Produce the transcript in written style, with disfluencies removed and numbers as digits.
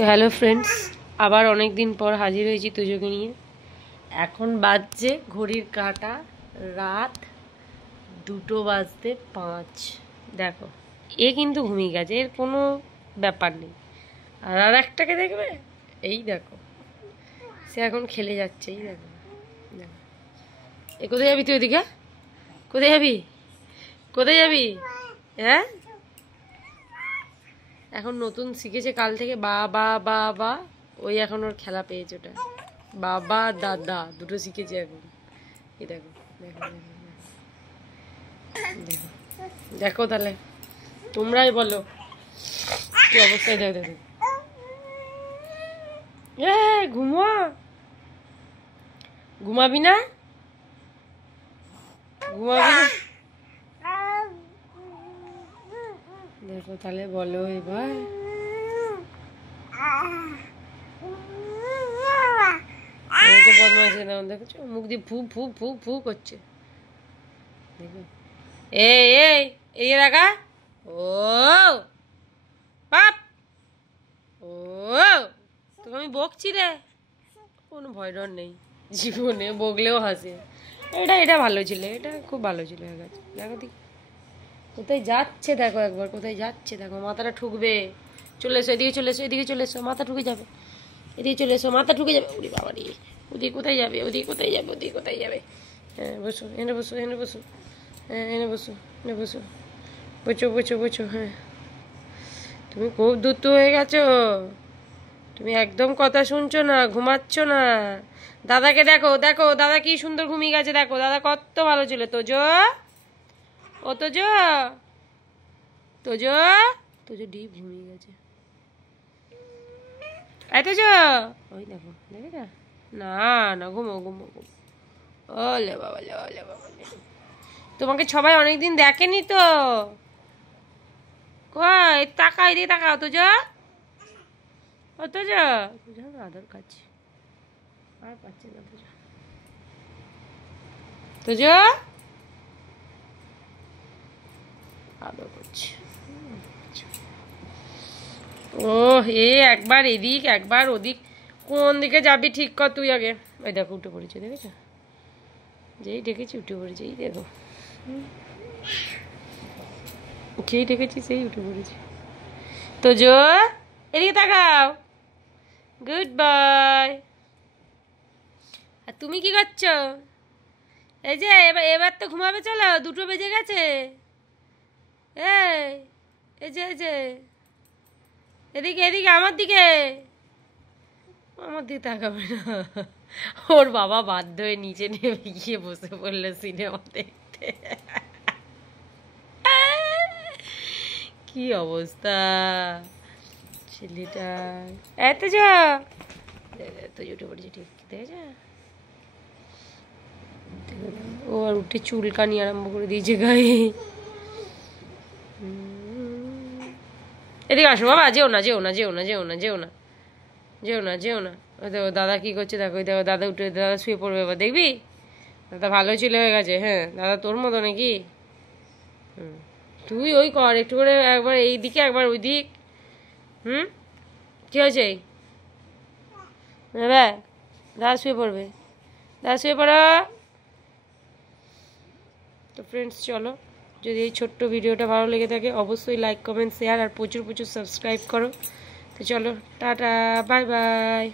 তো hello friends, আবার অনেক দিন পর হাজির হয়েছি তুজোকে নিয়ে। এখন বাজছে ঘড়ির কাঁটা রাত 2:05। দেখো, এ কিন্তু ঘুমিয়ে গেছে, এর কোনো ব্যাপার নেই। আর একটাকে দেখবে, এই দেখো সে এখন খেলে যাচ্ছে। এই দেখো দেখো, এ কোথায় যাবি তুই? ওদিকে কোথায় যাবি? কোথায় যাবি? হ্যাঁ, এখন নতুন শিখেছে কাল থেকে বা বা বা বা, ওই এখন ওর খেলা পেয়েছে ওটা। বাবা দাদা দুটো শিখেছে এখন। এই দেখো দেখো দেখো দেখো, তাহলে তোমরাই বলো কি অবস্থায়। দেখো দেখো, ঘুমাবি না? ঘুমাবি না? দেখো তাহলে বলো এবার। বদমাইশি না, দেখছো মুখ দিয়ে ফু ফু ফু ফু করছে। দেখো, এই এই এই রাখা। ও বাপ, ও তোকে আমি বকছি রে। কোনো ভয় ডর নেই জীবনে, বকলেও হাসে। এটা এটা ভালো ছিল, এটা খুব ভালো ছিল। দেখো দেখি কোথায় যাচ্ছে, দেখো একবার কোথায় যাচ্ছে দেখো। মাথাটা ঠুকবে। চলে এসো এদিকে, চলে এসো এদিকে, চলে এসো। মাথা ঠুকে যাবে, এদিকে চলে এসো। মাথা ঠুকে যাবে। ওরে বাবা রে, ওদিকে কোথায় যাবে? ওদিকে কোথায় যাবে? ওদিকে কোথায় যাবে? হ্যাঁ বসো, এনে বসো, এনে বসো। হ্যাঁ এনে বসো, এনে বসো। বসো বসো বসো। হ্যাঁ, তুমি খুব দ্রুত হয়ে গেছো। তুমি একদম কথা শুনছো না, ঘুমাচ্ছ না। দাদাকে দেখো, দেখো দাদা কি সুন্দর ঘুমিয়ে গেছে। দেখো দাদা কত ভালো ছিল। তোজো, ও তোজো, তোজো, তোজো ডিপ ঘুমিয়ে গেছে। এই তোজো, ওই দেখো দেখে না, না না, ঘুমো ঘুমো ঘুমো। ওলে বাবা, ওলে বাবা, তোমাকে সবাই অনেকদিন দেখেনি তো। কই তাকাও, এদিকে তাকাও। তোজো, ও তোজো, তোজো আদর খাচ্ছে, আর পাচ্ছে না। তোজো, তোজো আদর করছে। ও এ একবার এদিক একবার ওদিক, কোন দিকে যাবি ঠিক কর তুই আগে। ওই দেখো উঠে পড়েছে, দেখেছ? যেই ডেকেছি উঠে পড়েছে। এই দেখো, যেই ডেকেছি সেই উঠে পড়েছে। তোজো এদিকে তাকাও। Good boy. আর তুমি কি করছো? এই যে এবার এবার তো ঘুমাবে, চলো 2টো বেজে গেছে। এই যে এই যে, এদিকে এদিকে, আমার দিকে, আমার দিকে তাকাবে না। ওর বাবা বাধ্য হয়ে নিচে নেমে গিয়ে বসে পড়লো সিনেমা দেখতে। কি অবস্থা ছেলেটা। এত যা তো উঠে পড়েছে, ঠিক দেখেছ? ও আর উঠে চুলকানি আরম্ভ করে দিয়েছে গায়ে। এদিকে আসো বাবা, যেও না যেও না যেও না যেও না যেও না যেও না যেও না। দেখো দাদা কি করছে, দেখো দেখো দাদা উঠে, দাদা শুয়ে পড়বে এবার, দেখবি? দাদা ভালো ছেলে হয়ে গেছে। হ্যাঁ, দাদা তোর মতো নাকি? তুই ওই কর একটু করে, একবার এই দিকে একবার ওই দিক। কি হয়েছে? দাদা শুয়ে পড়বে, দাদা শুয়ে পড়ো। তো ফ্রেন্ডস চলো, যদি এই ছোট্ট ভিডিওটা ভালো লেগে থাকে অবশ্যই লাইক কমেন্ট শেয়ার আর প্রচুর প্রচুর সাবস্ক্রাইব করো। তো চলো টাটা, বাই বাই।